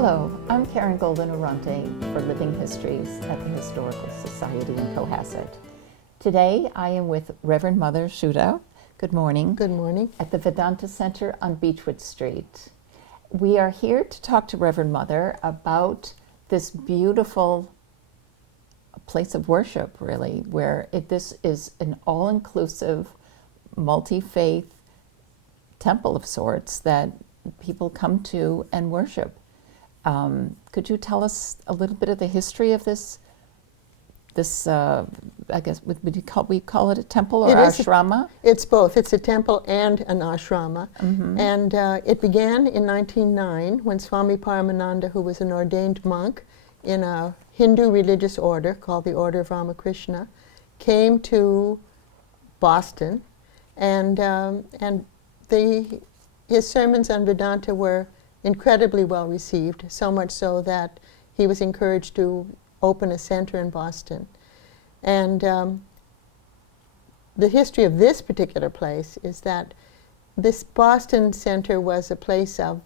Hello, I'm Karen Golden Oronte for Living Histories at the Historical Society in Cohasset. Today I am with Reverend Mother Sudha. Good morning. Good morning. At the Vedanta Center on Beechwood Street. We are here to talk to Reverend Mother about this beautiful place of worship, really, where this is an all-inclusive, multi-faith temple of sorts that people come to and worship. Could you tell us a little bit of the history of this? I guess we call it a temple or ashrama? It's both. It's a temple and an ashrama. Mm-hmm. And it began in 1909 when Swami Paramananda, who was an ordained monk in a Hindu religious order called the Order of Ramakrishna, came to Boston, and his sermons on Vedanta were incredibly well received, so much so that he was encouraged to open a center in Boston. And the history of this particular place is that this Boston center was a place of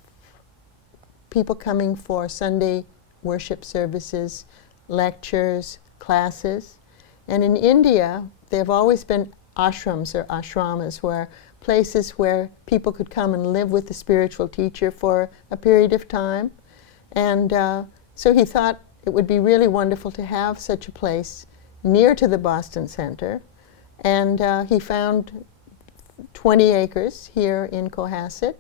people coming for Sunday worship services, lectures, classes. And in India, there have always been ashrams or ashramas, where places where people could come and live with the spiritual teacher for a period of time. And so he thought it would be really wonderful to have such a place near to the Boston Center. And he found 20 acres here in Cohasset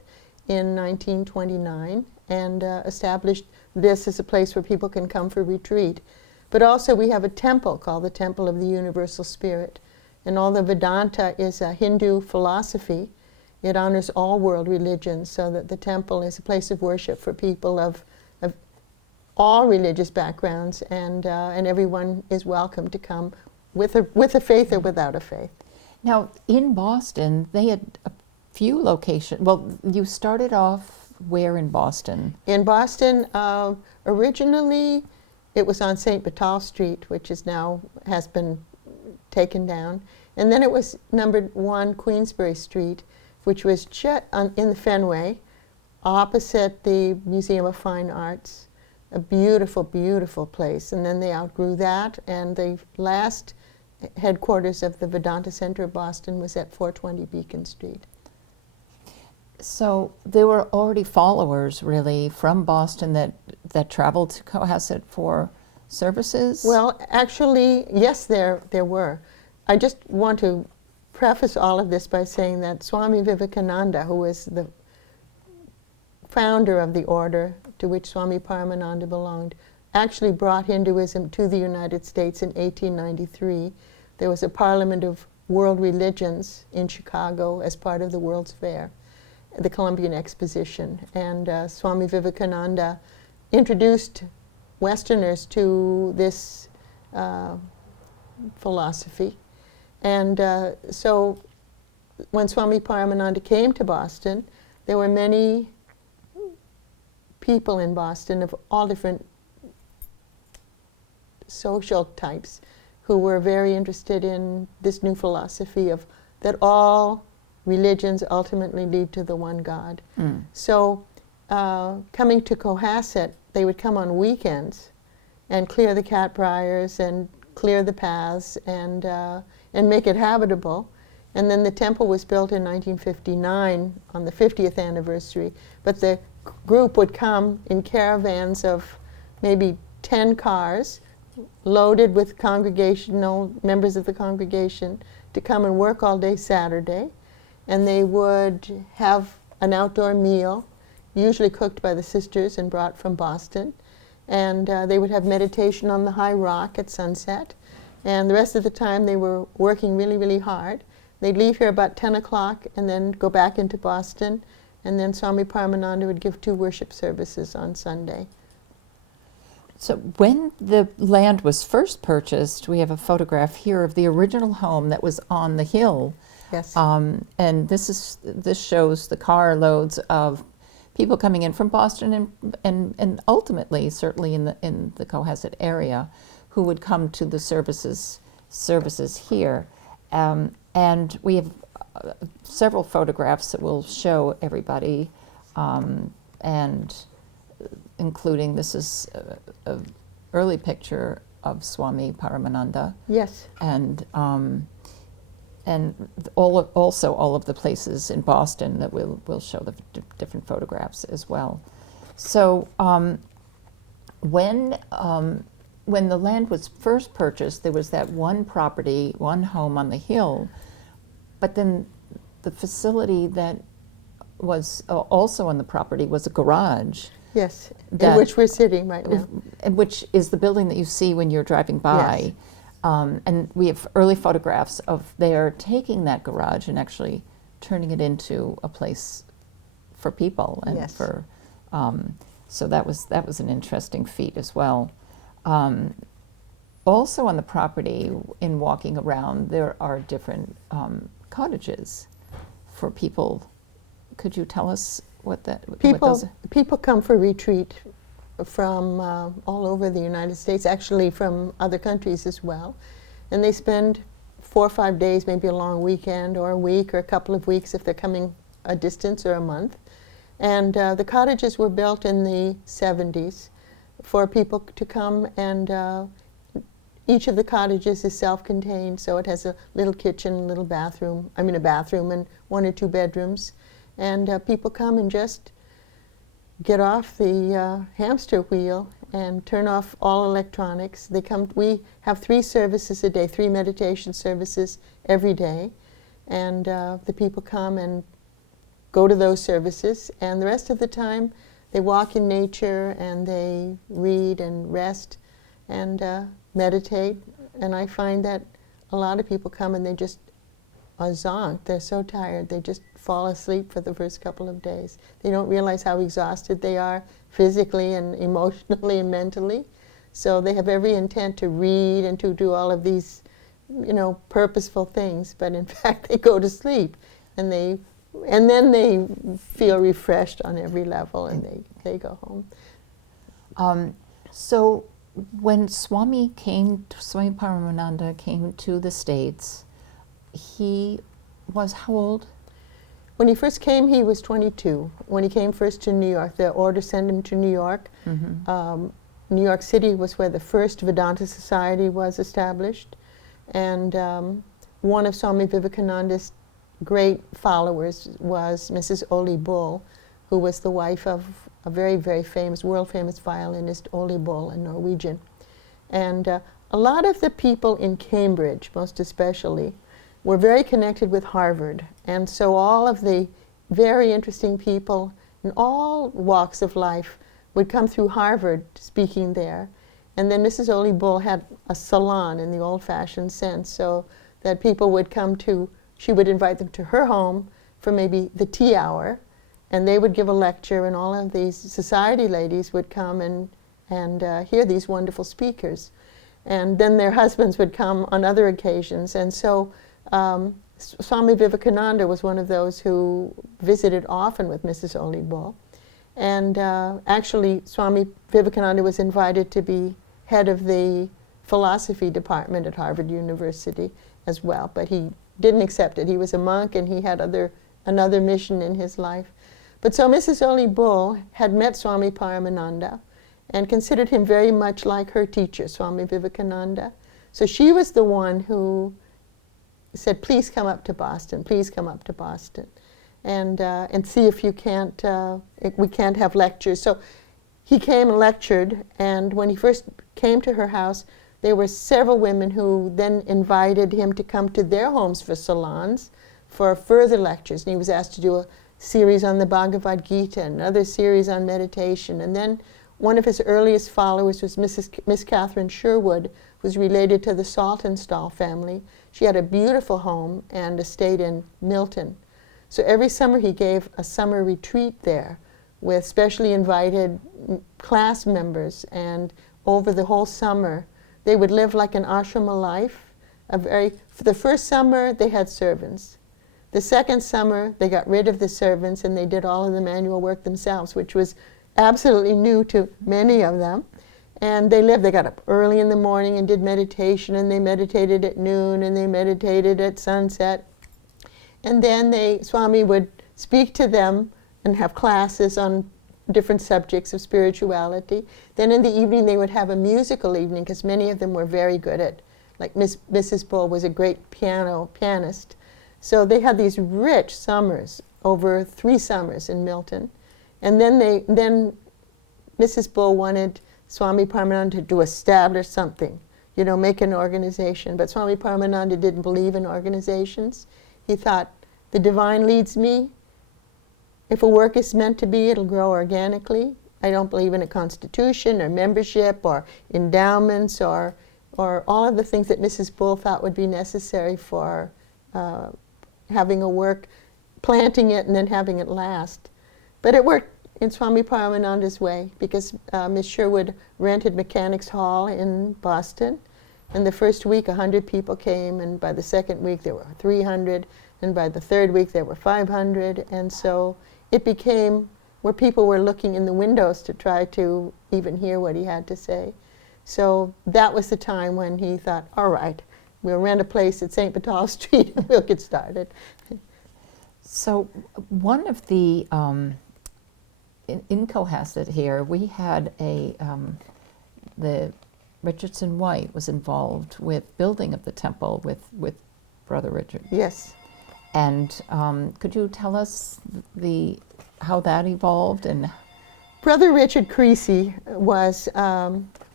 in 1929 and established this as a place where people can come for retreat. But also we have a temple called the Temple of the Universal Spirit. And although Vedanta is a Hindu philosophy, it honors all world religions, so that the temple is a place of worship for people of all religious backgrounds, and everyone is welcome to come with a faith or without a faith. Now, in Boston, they had a few locations. Well, you started off where in Boston? In Boston, originally it was on St. Vital Street, which is now has been taken down. And then it was numbered 1 Queensbury Street, which was just in the Fenway, opposite the Museum of Fine Arts. A beautiful, beautiful place. And then they outgrew that, and the last headquarters of the Vedanta Center of Boston was at 420 Beacon Street. So there were already followers, really, from Boston that traveled to Cohasset for services? Well, actually, yes, there were. I just want to preface all of this by saying that Swami Vivekananda, who was the founder of the order to which Swami Paramananda belonged, actually brought Hinduism to the United States in 1893. There was a Parliament of World Religions in Chicago as part of the World's Fair, the Columbian Exposition. And Swami Vivekananda introduced Westerners to this philosophy. And so when Swami Paramananda came to Boston, there were many people in Boston of all different social types who were very interested in this new philosophy of that all religions ultimately lead to the one God. Mm. So coming to Cohasset, they would come on weekends and clear the cat briars and clear the paths and make it habitable. And then the temple was built in 1959 on the 50th anniversary. But the group would come in caravans of maybe 10 cars loaded with congregational members of the congregation to come and work all day Saturday. And they would have an outdoor meal, usually cooked by the sisters and brought from Boston. And they would have meditation on the high rock at sunset. And the rest of the time they were working really, really hard. They'd leave here about 10 o'clock and then go back into Boston. And then Swami Paramananda would give 2 worship services on Sunday. So when the land was first purchased, we have a photograph here of the original home that was on the hill. Yes. And this shows the carloads of people coming in from Boston and ultimately, certainly in the Cohasset area, who would come to the services here. And we have several photographs that will show everybody, and including, this is a early picture of Swami Paramananda, Yes. and also all of the places in Boston that we'll show the different photographs as well. So when the land was first purchased, there was that one property, one home on the hill, but then the facility that was also on the property was a garage. Yes, in which we're sitting right now. Which is the building that you see when you're driving by. Yes. And we have early photographs of their taking that garage and actually turning it into a place for people and Yes. for. So that was an interesting feat as well. Also on the property, in walking around, there are different cottages for people. Could you tell us what those? People come for retreat from all over the United States, actually from other countries as well. And they spend 4 or 5 days, maybe a long weekend or a week or a couple of weeks if they're coming a distance or a month. And the cottages were built in the 70s for people to come, and each of the cottages is self-contained, so it has a little kitchen, little bathroom, a bathroom and 1 or 2 bedrooms. And people come and just get off the hamster wheel and turn off all electronics. We have 3 services a day, 3 meditation services every day. And the people come and go to those services. And the rest of the time, they walk in nature and they read and rest and meditate. And I find that a lot of people come and they just are zonked. They're so tired, they just fall asleep for the first couple of days. They don't realize how exhausted they are physically and emotionally and mentally. So they have every intent to read and to do all of these, purposeful things. But in fact, they go to sleep, and then they feel refreshed on every level, and they go home. So when Swami Paramananda came to the States, he was how old? When he first came, he was 22. When he came first to New York, the order sent him to New York. Mm-hmm. New York City was where the first Vedanta Society was established. And one of Swami Vivekananda's great followers was Mrs. Ole Bull, who was the wife of a very, very famous, world-famous violinist, Ole Bull, a Norwegian. And a lot of the people in Cambridge, most especially, were very connected with Harvard. And so all of the very interesting people in all walks of life would come through Harvard speaking there. And then Mrs. Ole Bull had a salon in the old-fashioned sense, so that people would she would invite them to her home for maybe the tea hour, and they would give a lecture, and all of these society ladies would come and hear these wonderful speakers. And then their husbands would come on other occasions. And so Swami Vivekananda was one of those who visited often with Mrs. Ole Bull. And actually, Swami Vivekananda was invited to be head of the philosophy department at Harvard University as well, but he didn't accept it. He was a monk, and he had another mission in his life. But so Mrs. Ole Bull had met Swami Paramananda and considered him very much like her teacher, Swami Vivekananda. So she was the one who said, please come up to Boston, please come up to Boston, and see if you can't, if we can't have lectures. So he came and lectured, and when he first came to her house, there were several women who then invited him to come to their homes for salons for further lectures. And he was asked to do a series on the Bhagavad Gita, another series on meditation. And then one of his earliest followers was Miss Catherine Sherwood, who was related to the Saltonstall family. She had a beautiful home and estate in Milton. So every summer he gave a summer retreat there with specially invited class members, and over the whole summer they would live like an ashrama life. For the first summer they had servants. The second summer they got rid of the servants and they did all of the manual work themselves, which was absolutely new to many of them. And they got up early in the morning and did meditation, and they meditated at noon, and they meditated at sunset. And then Swami would speak to them and have classes on different subjects of spirituality. Then in the evening they would have a musical evening, because many of them were very good at, like Mrs. Bull was a great pianist. So they had these rich summers, over 3 summers in Milton. And then Mrs. Bull wanted Swami Paramananda to establish something, you know, make an organization. But Swami Paramananda didn't believe in organizations. He thought, the divine leads me. If a work is meant to be, it'll grow organically. I don't believe in a constitution or membership or endowments or all of the things that Mrs. Bull thought would be necessary for having a work, planting it and then having it last. But it worked in Swami Paramananda's way, because Miss Sherwood rented Mechanics Hall in Boston. And the first week 100 people came, and by the second week there were 300, and by the third week there were 500. And so it became where people were looking in the windows to try to even hear what he had to say. So that was the time when he thought, all right, we'll rent a place at St. Vital Street and we'll get started. So one of the, in Cohasset here, we had the Richardson White was involved with building of the temple with Brother Richard. Yes. And could you tell us how that evolved? And Brother Richard Creasy was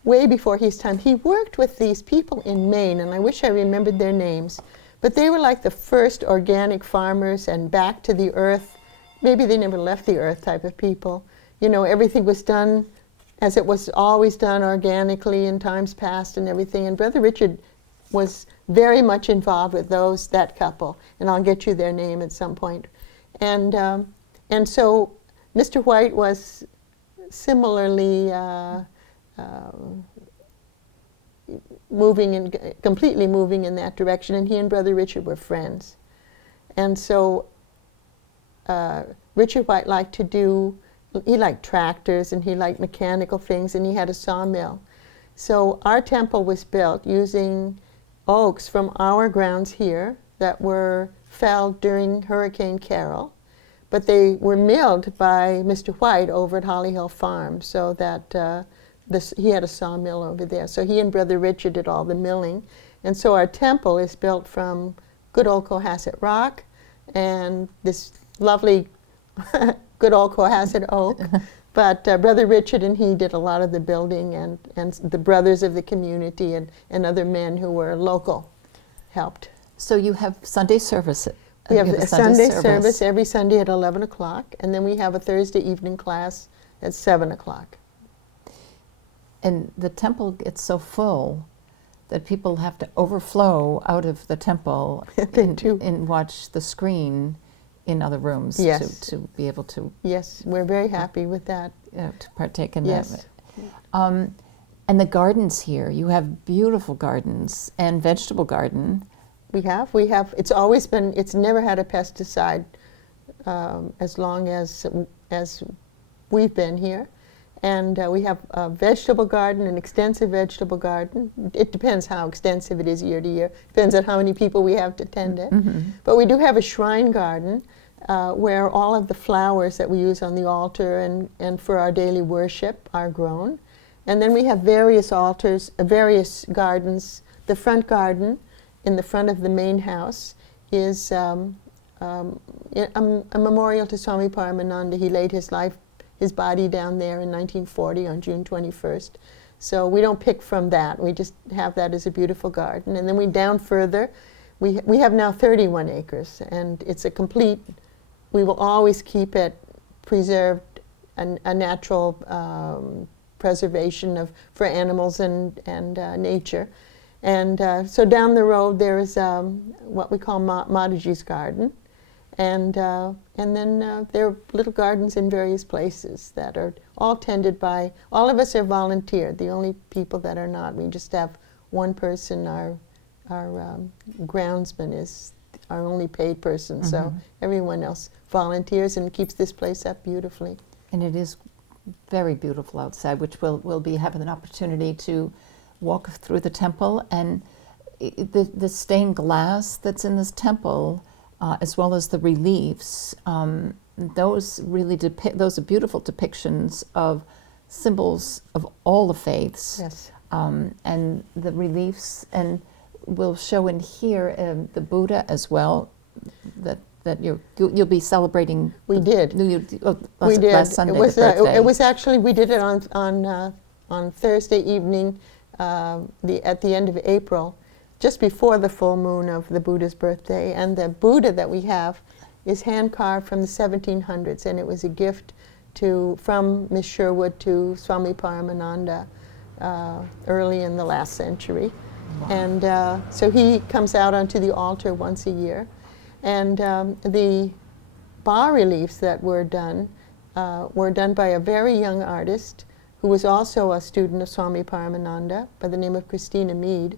way before his time. He worked with these people in Maine, and I wish I remembered their names, but they were like the first organic farmers and back to the earth. Maybe they never left the earth type of people. You know, everything was done as it was always done organically in times past and everything. And Brother Richard was very much involved with that couple, and I'll get you their name at some point. And so Mr. White was similarly completely moving in that direction, and he and Brother Richard were friends. And so Richard White he liked tractors and he liked mechanical things, and he had a sawmill. So our temple was built using oaks from our grounds here that were felled during Hurricane Carol, but they were milled by Mr. White over at Holly Hill Farm, so that he had a sawmill over there. So he and Brother Richard did all the milling. And so our temple is built from good old Cohasset rock and this lovely good old Cohasset oak. But Brother Richard and he did a lot of the building, and the brothers of the community and other men who were local helped. so you have Sunday service. We have a Sunday service every Sunday at 11 o'clock, and then we have a Thursday evening class at 7 o'clock. And the temple gets so full that people have to overflow out of the temple and watch the screen in other rooms. Yes. to be able to Yes, we're very happy with that. to partake in Yes. that. And the gardens here, you have beautiful gardens and vegetable garden. We have. It's always been. It's never had a pesticide as long as we've been here, and we have a vegetable garden, an extensive vegetable garden. It depends how extensive it is year to year. Depends on how many people we have to tend it. Mm-hmm. But we do have a shrine garden where all of the flowers that we use on the altar and for our daily worship are grown, and then we have various altars, various gardens. The front garden in the front of the main house is a memorial to Swami Paramananda. He laid his body down there in 1940 on June 21st. So we don't pick from that. We just have that as a beautiful garden. And then down further, we have now 31 acres, and it's a complete, we will always keep it preserved, a natural preservation for animals and nature. And so down the road there is what we call Mataji's garden, and then there are little gardens in various places that are all tended by, all of us are volunteered. The only people that are not, we just have one person, our groundsman is our only paid person, Mm-hmm. so everyone else volunteers and keeps this place up beautifully. And it is very beautiful outside, which we'll be having an opportunity to walk through the temple, and the stained glass that's in this temple, as well as the reliefs, those really those are beautiful depictions of symbols of all the faiths. Yes. And the reliefs, and we'll show in here the Buddha as well, that you'll be celebrating. We did. Last Sunday, It was, the birthday. it was actually, we did it on Thursday evening, at the end of April, just before the full moon of the Buddha's birthday. And the Buddha that we have is hand carved from the 1700s, and it was a gift from Miss Sherwood to Swami Paramananda early in the last century. Wow. And so he comes out onto the altar once a year. And the bas-reliefs that were done by a very young artist who was also a student of Swami Paramananda by the name of Christina Mead.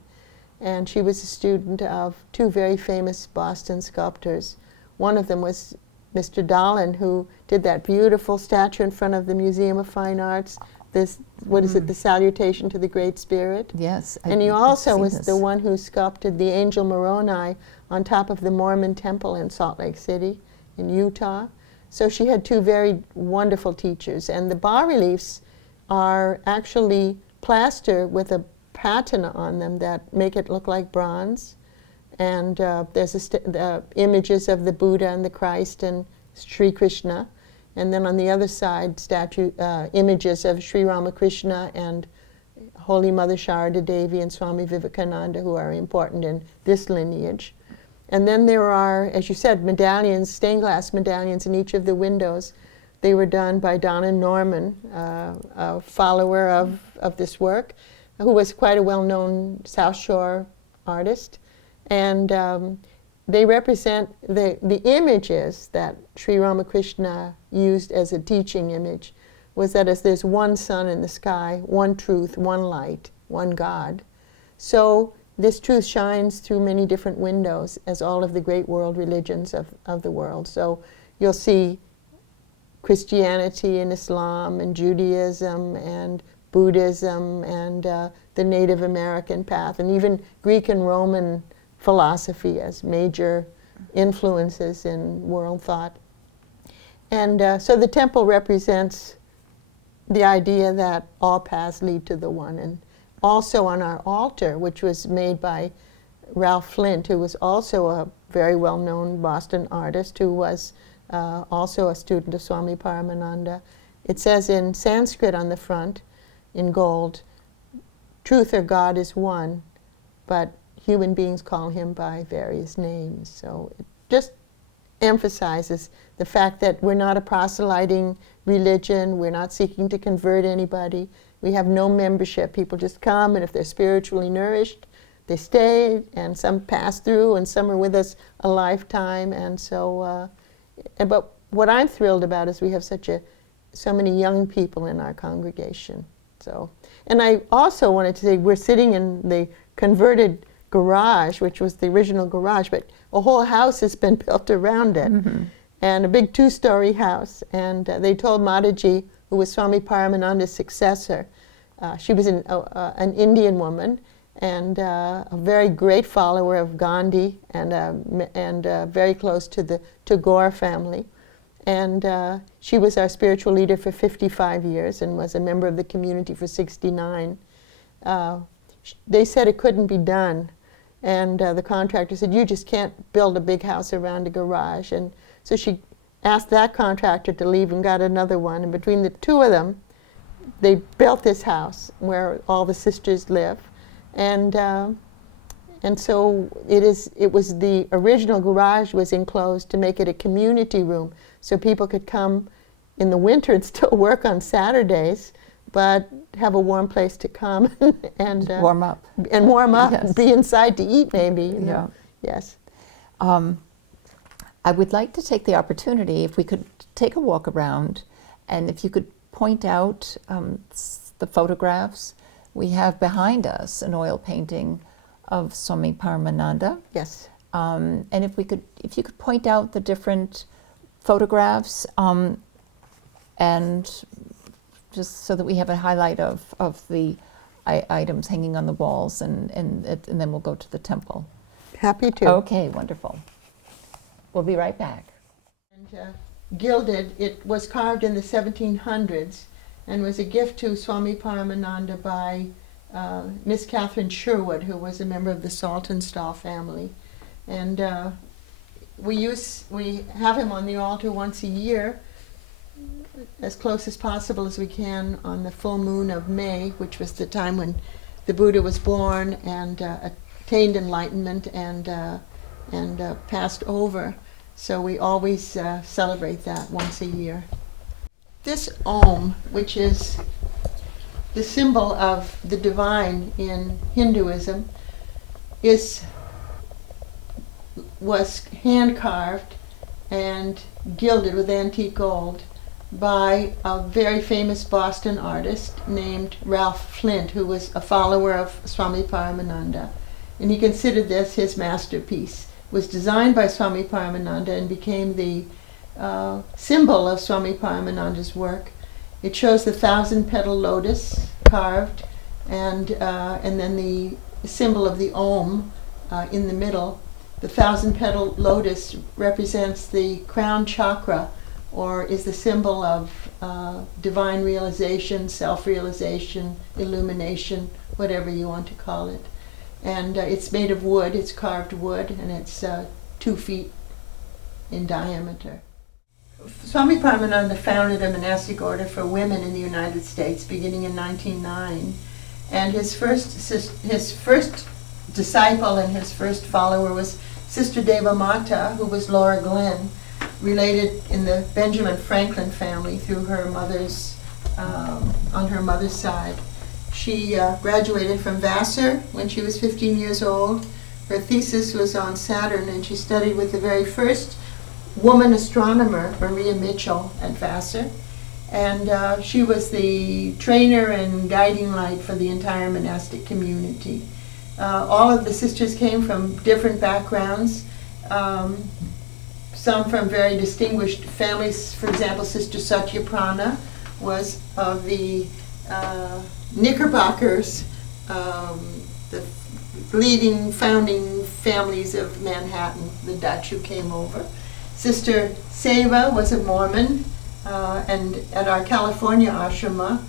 And she was a student of two very famous Boston sculptors. One of them was Mr. Dahlin, who did that beautiful statue in front of the Museum of Fine Arts, what is it, the Salutation to the Great Spirit? Yes. And he also was the one who sculpted the angel Moroni on top of the Mormon temple in Salt Lake City in Utah. So she had two very wonderful teachers. And the bas-reliefs are actually plaster with a patina on them that make it look like bronze. And there's images of the Buddha and the Christ and Sri Krishna. And then on the other side, images of Sri Ramakrishna and Holy Mother Sharada Devi and Swami Vivekananda, who are important in this lineage. And then there are, as you said, medallions, stained glass medallions in each of the windows. They were done by Donna Norman, a follower of this work, who was quite a well-known South Shore artist. And they represent the images that Sri Ramakrishna used as a teaching image was that as there's one sun in the sky, one truth, one light, one God. So this truth shines through many different windows as all of the great world religions of the world. So you'll see Christianity and Islam and Judaism and Buddhism and the Native American path and even Greek and Roman philosophy as major influences in world thought. And so the temple represents the idea that all paths lead to the one. And also on our altar, which was made by Ralph Flint, who was also a very well-known Boston artist, who was also a student of Swami Paramananda, it says in Sanskrit on the front, in gold, truth or God is one, but human beings call him by various names. So it just emphasizes the fact that we're not a proselyting religion, we're not seeking to convert anybody, we have no membership. People just come, and if they're spiritually nourished, they stay, and some pass through, and some are with us a lifetime. And so, but what I'm thrilled about is we have so many young people in our congregation. So, and I also wanted to say we're sitting in the converted garage, which was the original garage, but a whole house has been built around it, and a big two-story house. And they told Mataji, who was Swami Paramananda's successor, she was an Indian woman and a very great follower of Gandhi and very close to the Tagore family. And she was our spiritual leader for 55 years and was a member of the community for 69. They said it couldn't be done. And the contractor said, you just can't build a big house around a garage. And so she asked that contractor to leave and got another one. And between the two of them, they built this house where all the sisters live. And so it was the original garage was enclosed to make it a community room so people could come in the winter and still work on Saturdays, but have a warm place to come and warm up. And warm up, Yes. Be inside to eat maybe. You know? Yeah. Yes. I would like to take the opportunity, if we could take a walk around, and if you could point out the photographs. We have behind us an oil painting of Swami Paramananda. Yes. And if you could point out the different photographs, and just so that we have a highlight of the items hanging on the walls, and then we'll go to the temple. Happy to. Okay, wonderful. We'll be right back. And, gilded. It was carved in the 1700s and was a gift to Swami Paramananda by Miss Catherine Sherwood, who was a member of the Saltonstall family. And we have him on the altar once a year, as close as possible as we can, on the full moon of May, which was the time when the Buddha was born and attained enlightenment and passed over. So we always celebrate that once a year. This Om, which is the symbol of the divine in Hinduism, was hand carved and gilded with antique gold by a very famous Boston artist named Ralph Flint, who was a follower of Swami Paramananda. And he considered this his masterpiece. It was designed by Swami Paramananda and became the symbol of Swami Paramananda's work. It shows the 1,000-petal lotus carved, and then the symbol of the Om in the middle. The 1,000-petal lotus represents the crown chakra, or is the symbol of divine realization, self-realization, illumination, whatever you want to call it. And it's made of wood, it's carved wood, and it's 2 feet in diameter. Swami Paramananda founded a monastic order for women in the United States beginning in 1909. And his first disciple and his first follower was Sister Devamata, who was Laura Glenn, related in the Benjamin Franklin family through her mother's, on her mother's side. She graduated from Vassar when she was 15 years old. Her thesis was on Saturn, and she studied with the very first woman astronomer, Maria Mitchell, at Vassar. And she was the trainer and guiding light for the entire monastic community. All of the sisters came from different backgrounds, some from very distinguished families. For example, Sister Satyaprana was of the Knickerbockers, the leading founding families of Manhattan, the Dutch who came over. Sister Seva was a Mormon, and at our California ashrama,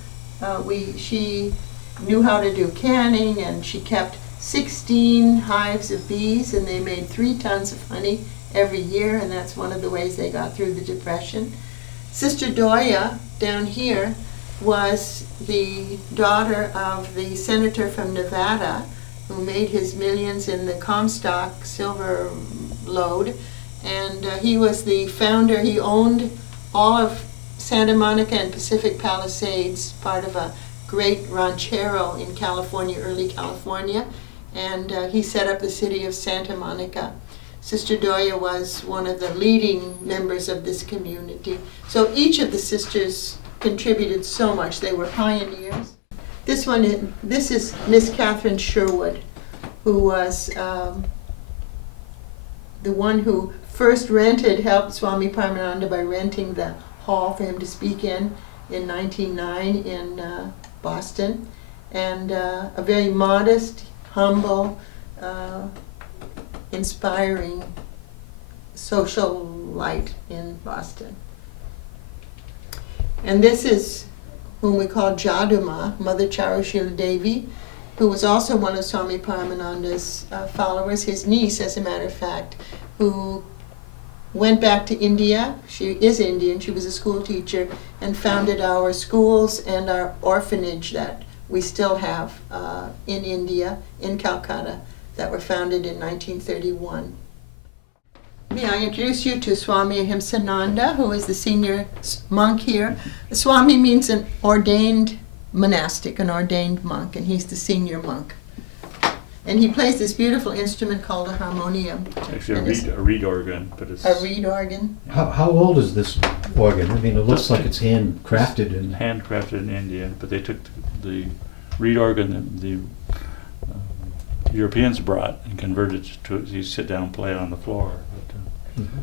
she knew how to do canning, and she kept 16 hives of bees, and they made 3 tons of honey every year, and that's one of the ways they got through the Depression. Sister Doya, down here, was the daughter of the senator from Nevada who made his millions in the Comstock silver lode, and he was the founder. He owned all of Santa Monica and Pacific Palisades, part of a great ranchero in California, early California, and he set up the city of Santa Monica. Sister Doya was one of the leading members of this community. So each of the sisters contributed so much. They were pioneers. This is Miss Catherine Sherwood, who was the one who first helped Swami Paramananda by renting the hall for him to speak in 1909 in Boston. And a very modest, humble, inspiring social light in Boston. And this is whom we call Jaduma, Mother Charushila Devi, who was also one of Swami Paramananda's followers, his niece, as a matter of fact, who went back to India. She is Indian. She was a school teacher and founded our schools and our orphanage that we still have in India, in Calcutta, that were founded in 1931. May I introduce you to Swami Ahimsananda, who is the senior monk here. Swami means an ordained monastic, an ordained monk, and he's the senior monk. And he plays this beautiful instrument called a harmonium. Actually, a reed organ, but it's a reed organ. How old is this organ? I mean, it looks like it's handcrafted handcrafted in India, but they took the reed organ that the Europeans brought and converted it to you sit down and play on the floor. But,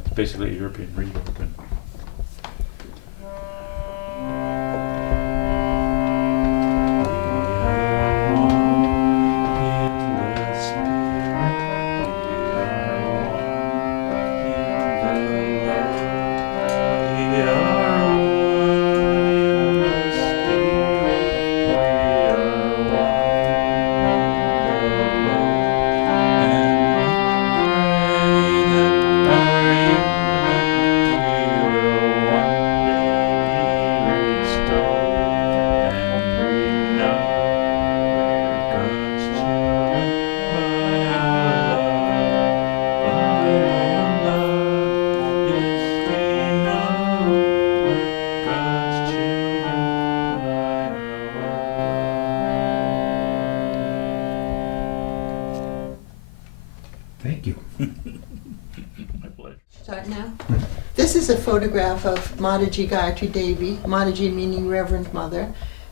it's basically a European reed organ. is a photograph of Mataji Gayatri Devi, Mataji meaning Reverend Mother.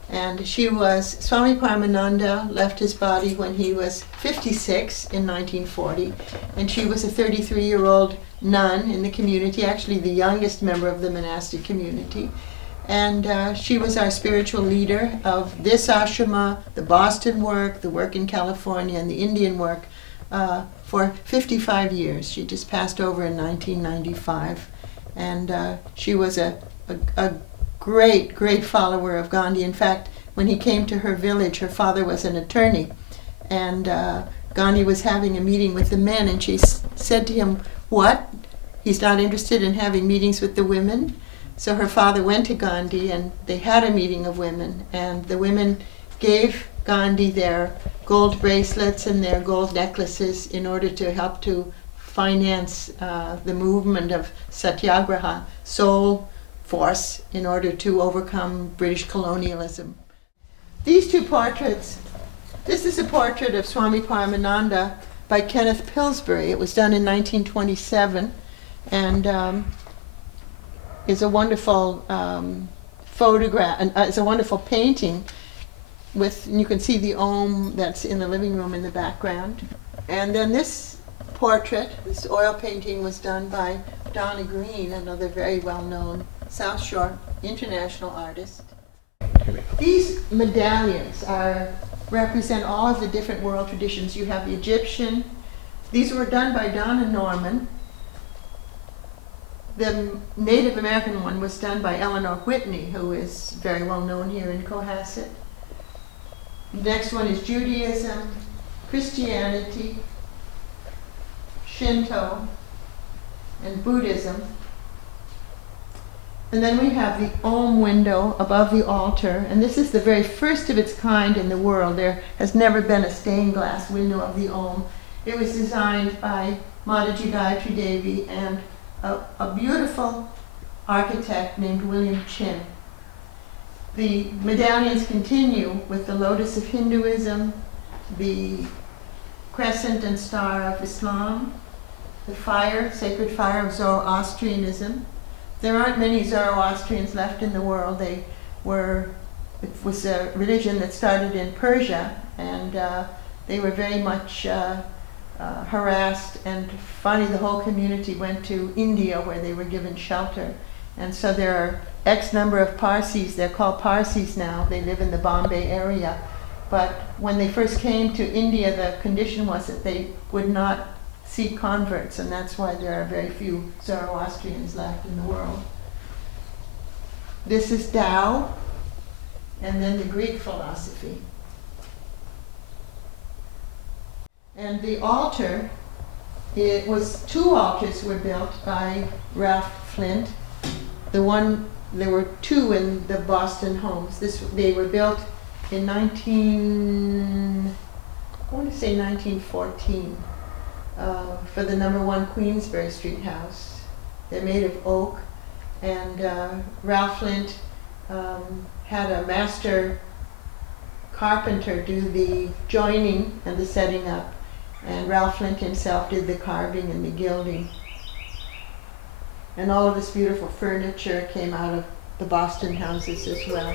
And she was, Swami Paramananda left his body when he was 56 in 1940. And she was a 33-year-old nun in the community, actually the youngest member of the monastic community. And she was our spiritual leader of this ashrama, the Boston work, the work in California, and the Indian work for 55 years. She just passed over in 1995. And she was a great follower of Gandhi. In fact, when he came to her village, her father was an attorney. And Gandhi was having a meeting with the men, and she said to him, "What? He's not interested in having meetings with the women?" So her father went to Gandhi, and they had a meeting of women, and the women gave Gandhi their gold bracelets and their gold necklaces in order to help to finance the movement of Satyagraha, soul force, in order to overcome British colonialism. These two portraits, this is a portrait of Swami Paramananda by Kenneth Pillsbury. It was done in 1927, and is a wonderful photograph, and it's a wonderful painting with, and you can see the Om that's in the living room in the background. And then this portrait, this oil painting, was done by Donna Green, another very well-known South Shore international artist. These medallions represent all of the different world traditions. You have the Egyptian. These were done by Donna Norman. The Native American one was done by Eleanor Whitney, who is very well known here in Cohasset. The next one is Judaism, Christianity, Shinto, and Buddhism. And then we have the Om window above the altar, and this is the very first of its kind in the world. There has never been a stained glass window of the Om. It was designed by Mataji Gayatri Devi and a beautiful architect named William Chin. The medallions continue with the lotus of Hinduism, the crescent and star of Islam, the fire, sacred fire of Zoroastrianism. There aren't many Zoroastrians left in the world. It was a religion that started in Persia, and they were very much harassed, and finally the whole community went to India, where they were given shelter. And so there are X number of Parsis. They're called Parsis now. They live in the Bombay area. But when they first came to India, the condition was that they would not seek converts, and that's why there are very few Zoroastrians left in the world. This is Tao, and then the Greek philosophy. And the altar, two altars were built by Ralph Flint. There were two in the Boston homes. They were built in 1914 for the number 1 Queensbury Street house. They're made of oak, and Ralph Flint had a master carpenter do the joining and the setting up, and Ralph Flint himself did the carving and the gilding. And all of this beautiful furniture came out of the Boston houses as well.